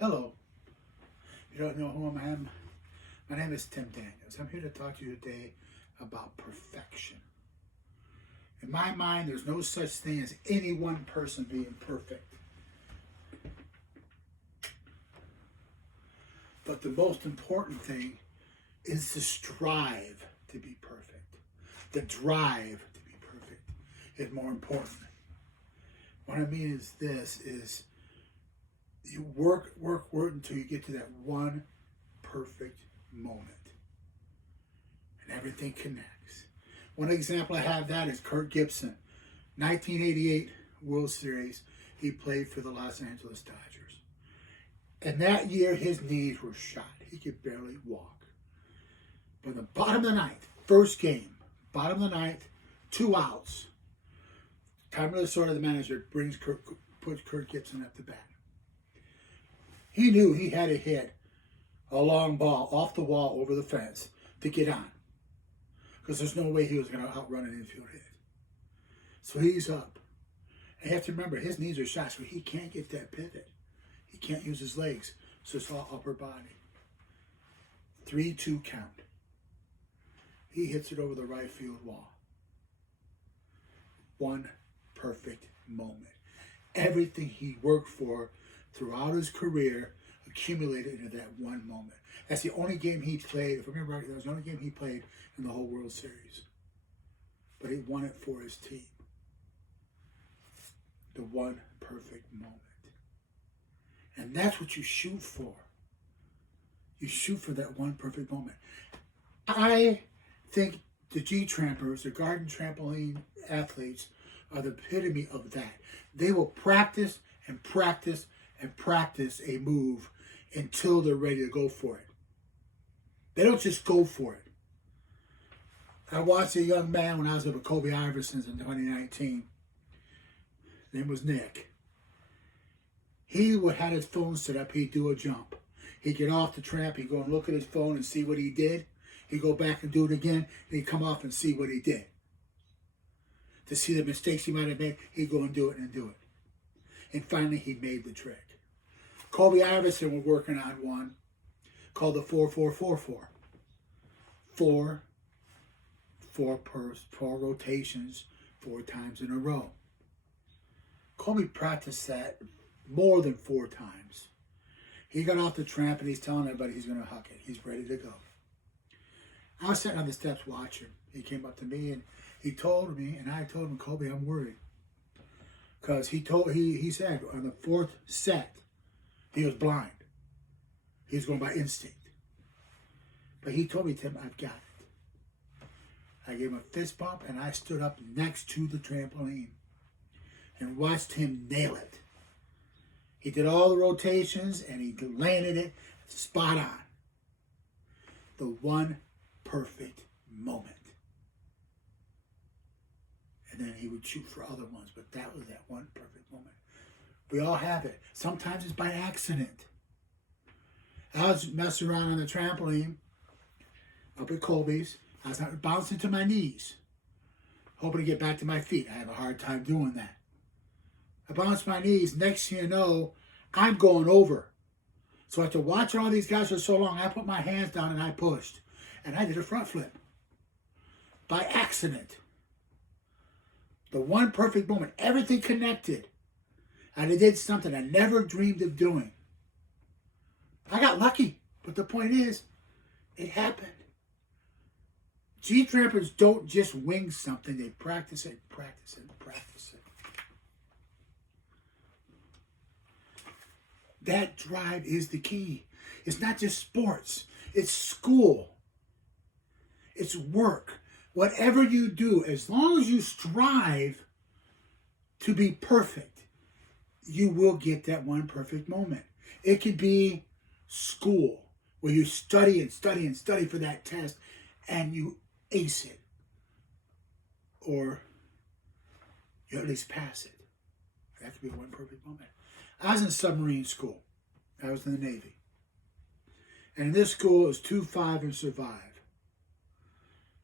Hello. You don't know who I am? My name is Tim Daniels. I'm here to talk to you today about perfection. In my mind, there's no such thing as any one person being perfect. But the most important thing is to strive to be perfect. The drive to be perfect is more important. What I mean is this is you work until you get to that one perfect moment. And everything connects. One example I have that is Kirk Gibson. 1988 World Series, he played for the Los Angeles Dodgers. And that year, his knees were shot. He could barely walk. But the bottom of the ninth, first game, bottom of the ninth, 2 outs. Tom Lasorda, the manager, puts Kirk Gibson at the bat. He knew he had to hit a long ball off the wall over the fence to get on. Because there's no way he was going to outrun an infield hit. So he's up. And you have to remember, his knees are shot, so he can't get that pivot. He can't use his legs, so it's all upper body. 3-2 count. He hits it over the right field wall. One perfect moment. Everything he worked for throughout his career accumulated into that one moment. That's the only game he played. If I remember right, that was the only game he played in the whole World Series. But he won it for his team. The one perfect moment. And that's what you shoot for. You shoot for that one perfect moment. I think the G-Trampers, the garden trampoline athletes, are the epitome of that. They will practice and practice and practice a move until they're ready to go for it. They don't just go for it. I watched a young man when I was at the Kobe Iversons in 2019. His name was Nick. He would have his phone set up. He'd do a jump. He'd get off the tramp. He'd go and look at his phone and see what he did. He'd go back and do it again. And he'd come off and see what he did. To see the mistakes he might have made, he'd go and do it and do it. And finally, he made the trick. Kobe Iverson was working on one called the 4-4-4-4. Four rotations, 4 times in a row. Kobe practiced that more than 4 times. He got off the tramp and he's telling everybody he's going to huck it. He's ready to go. I was sitting on the steps watching. He came up to me and he told me, and I told him, Kobe, I'm worried. Because he said on the 4th set, he was blind. He was going by instinct. But he told me, Tim, I've got it. I gave him a fist bump and I stood up next to the trampoline and watched him nail it. He did all the rotations and he landed it spot on. The one perfect moment. And then he would shoot for other ones, but that was that one perfect moment. We all have it. Sometimes it's by accident. I was messing around on the trampoline up at Colby's. I was bouncing to my knees, hoping to get back to my feet. I have a hard time doing that. I bounce my knees. Next thing you know, I'm going over. So after watching all these guys for so long, I put my hands down and I pushed. And I did a front flip. By accident. The one perfect moment. Everything connected. And I did something I never dreamed of doing. I got lucky. But the point is, it happened. G-Trampers don't just wing something. They practice it, practice it, practice it. That drive is the key. It's not just sports. It's school. It's work. Whatever you do, as long as you strive to be perfect, you will get that one perfect moment. It could be school, where you study and study and study for that test, and you ace it. Or you at least pass it. That could be one perfect moment. I was in submarine school. I was in the Navy. And in this school, it was 2-5 and survive.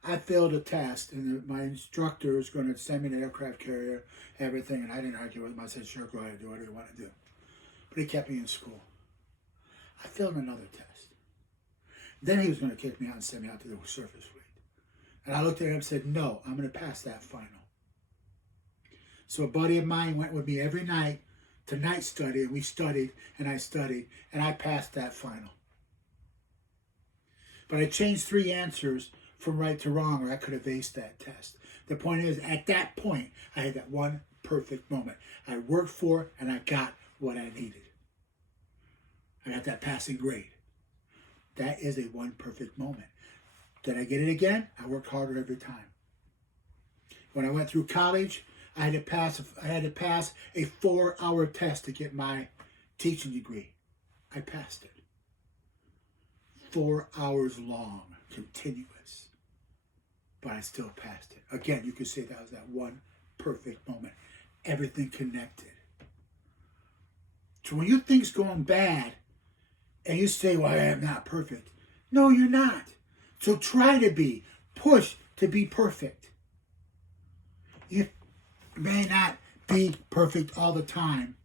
I failed a test, and my instructor was going to send me to an aircraft carrier, everything, and I didn't argue with him. I said, sure, go ahead, do whatever you want to do. But he kept me in school. I failed another test. Then he was going to kick me out and send me out to the surface fleet. And I looked at him and said, no, I'm going to pass that final. So a buddy of mine went with me every night to night study, and we studied, and I studied, and I passed that final. But I changed 3 answers from right to wrong, or I could have aced that test. The point is, at that point, I had that one perfect moment. I worked for it, and I got what I needed. I got that passing grade. That is a one perfect moment. Did I get it again? I worked harder every time. When I went through college, I had to pass a 4-hour test to get my teaching degree. I passed it. 4 hours long, continuous. But I still passed it. Again, you could say that was that one perfect moment. Everything connected. So when you think's going bad, and you say, well, I am not perfect. No, you're not. So try to be. Push to be perfect. You may not be perfect all the time,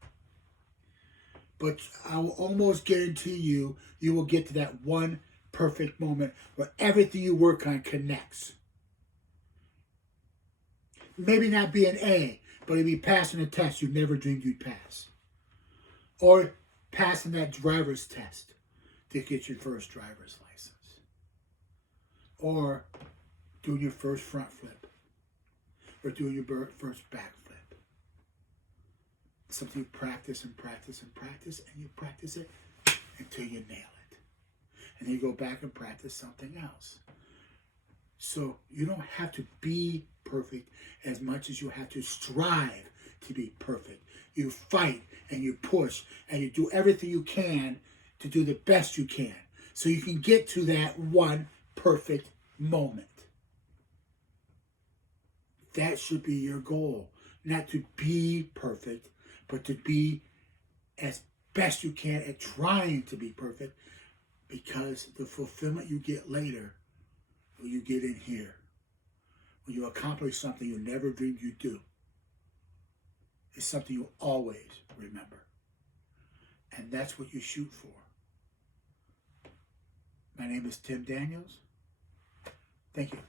but I will almost guarantee you, you will get to that one perfect moment where everything you work on connects. Maybe not be an A, but it'll be passing a test you never dreamed you'd pass. Or passing that driver's test to get your first driver's license. Or doing your first front flip. Or doing your first back flip. Something you practice and practice and practice, and you practice it until you nail it. And then you go back and practice something else. So you don't have to be perfect as much as you have to strive to be perfect. You fight and you push and you do everything you can to do the best you can so you can get to that one perfect moment. That should be your goal. Not to be perfect, but to be as best you can at trying to be perfect, because the fulfillment you get later, when you get in here, when you accomplish something you never dreamed you'd do, is something you'll always remember. And that's what you shoot for. My name is Tim Daniels. Thank you.